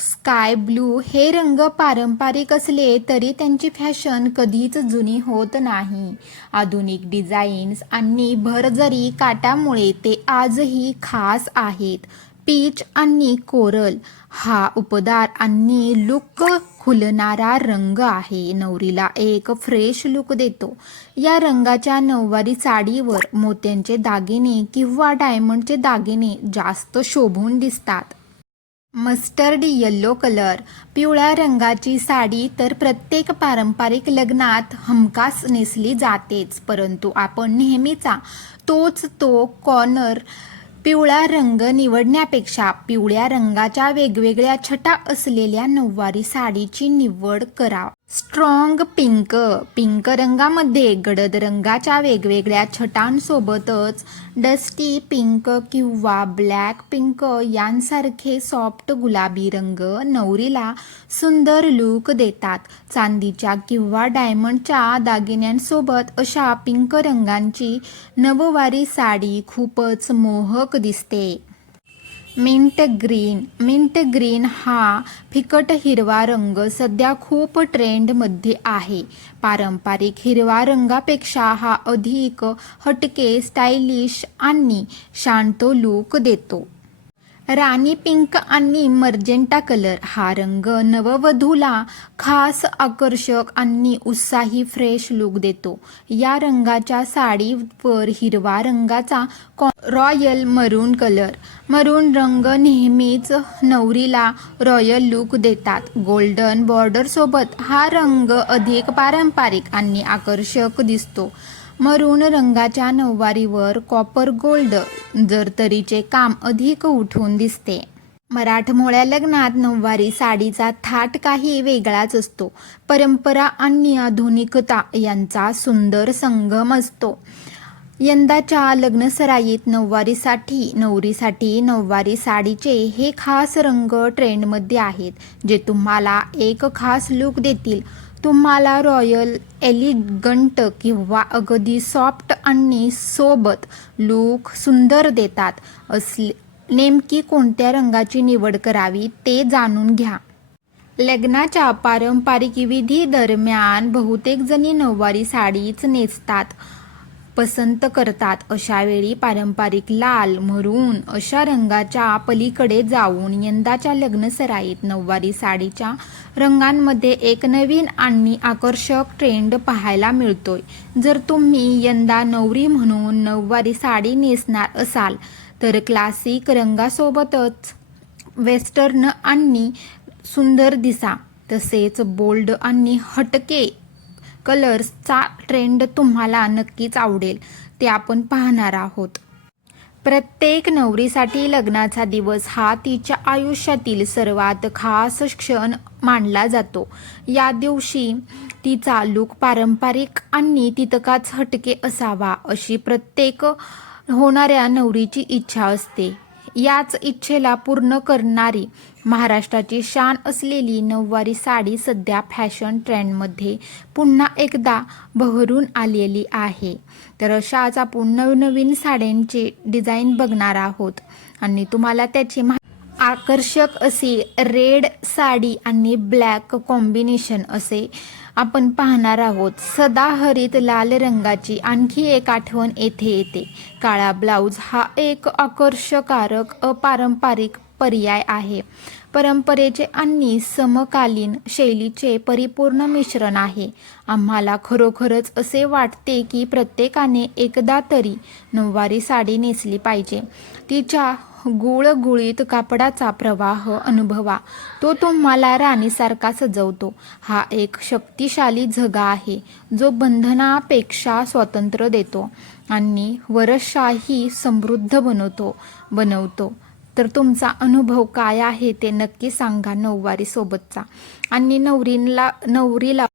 Sky blue हे रंग पारंपरिक असले तरी त्यांची फॅशन कधीच जुनी होत नाही. आधुनिक डिझाईन्स आणि भरजरी काटामुळे ते आजही खास आहेत. पीच आणि कोरल हा उपदार आणि लुक खुलणारा रंग आहे. नवरीला एक फ्रेश लुक देतो. या रंगाच्या नऊवारी साडीवर मोत्यांचे दागिने किंवा डायमंडचे दागिने जास्त शोभून दिसतात. Mustard yellow colour. पिवळ्या रंगाची साडी तर प्रत्येक पारंपरिक लग्नात हमखास नेसली जातेच. परंतु आपण नेहमीचा तोच तो कॉर्नर पिवळा रंग निवडण्यापेक्षा पिवळ्या रंगाच्या वेगवेगळ्या छटा असलेल्या नऊवारी साडीची निवड करा. Strong pink. पिंक रंगामध्ये गडद रंगाच्या वेगवेगळ्या छटांसोबतच डस्टी पिंक किंवा ब्लॅक पिंक यांसारखे सॉफ्ट गुलाबी रंग नवरीला सुंदर लूक देतात. चांदीच्या किंवा डायमंडच्या दागिन्यांसोबत अशा पिंक रंगांची नववारी साडी खूपच मोहक दिसते. Minute green. मिंट ग्रीन हा फिकट हिरवा रंग सध्या खूप ट्रेंडमध्ये आहे. पारंपरिक हिरवा रंगापेक्षा हा अधिक हटके स्टायलिश आणि शांत लूक देतो. राणी पिंक आणि मर्जेंटा कलर. हा रंग नववधूला खास आकर्षक आणि उत्साही फ्रेश लुक देतो. या रंगाच्या साडीवर हिरवा रंगाचा कॉ- रॉयल मरून कलर मरून रंग नेहमीच नवरीला रॉयल लुक देतात. गोल्डन बॉर्डरसोबत हा रंग अधिक पारंपरिक आणि आकर्षक दिसतो. मरून रंगाच्या नऊवारीवर कॉपर गोल्ड जरतरीचे काम अधिक उठून दिसते. मराठमोळ्या लग्नात नऊवारी साडीचा थाट काही वेगळाच असतो. परंपरा आणि आधुनिकता यांचा सुंदर संगम असतो. यंदाच्या लग्नसराईत नऊवारीसाठी नवरीसाठी नऊवारी साडीचे हे खास रंग ट्रेंडमध्ये आहेत जे तुम्हाला एक खास लुक देतील. तुम्हाला रॉयल एलिगंट किंवा अगदी सॉफ्ट आणि सोबत लूक सुंदर देतात. असले नेमकी कोणत्या रंगाची निवड करावी ते जाणून घ्या. लग्नाच्या पारंपरिक विधी दरम्यान बहुतेक जणी नऊवारी साडीच नेसतात. पसंत करतात. अशावेळी पारंपरिक लाल मरून अशा रंगाच्या पलीकडे जाऊन यंदाच्या लग्नसराईत नऊवारी साडीच्या रंगांमध्ये एक नवीन आणि आकर्षक ट्रेंड पाहायला मिळतोय. जर तुम्ही यंदा नवरी म्हणून नऊवारी साडी नेसणार असाल तर क्लासिक रंगासोबतच वेस्टर्न आणि सुंदर दिसा. तसेच बोल्ड आणि हटके कलर्सचा ट्रेंड तुम्हाला नक्कीच आवडेल. ते आपण पाहणार आहोत. प्रत्येक नवरीसाठी लग्नाचा दिवस हा तिच्या आयुष्यातील सर्वात खास क्षण मानला जातो. या दिवशी तिचा लूक पारंपरिक आणि तितकाच हटके असावा अशी प्रत्येक होणाऱ्या नवरीची इच्छा असते. याच इच्छेला पूर्ण करणारी महाराष्ट्राची शान असलेली नऊवारी साडी सध्या फॅशन ट्रेंडमध्ये पुन्हा एकदा बहरून आलेली आहे. तर अशाच आपण नवनवीन साड्यांचे डिझाईन बघणार आहोत. आणि तुम्हाला त्याची माहिती आकर्षक अशी रेड साडी आणि ब्लॅक कॉम्बिनेशन असे आपण पाहणार आहोत. सदाहरित लाल रंगाची आणखी एक आठवण येथे येते. काळा ब्लाऊज हा एक आकर्षकारक अपारंपरिक पर्याय आहे. परंपरेचे आणि समकालीन शैलीचे परिपूर्ण मिश्रण आहे. आम्हाला खरोखरच असे वाटते की प्रत्येकाने एकदा तरी नऊवारी साडी नेसली पाहिजे. तिच्या गुळगुळीत कापडाचा प्रवाह अनुभवा. तो तुम्हाला राणीसारखा सजवतो. हा एक शक्तिशाली झगा आहे जो बंधनापेक्षा स्वातंत्र्य देतो आणि वरशाही समृद्ध बनवतो बनवतो. तर तुमचा अनुभव काय आहे ते नक्की सांगा नऊवारीसोबतचा आणि नवरीला नवरीला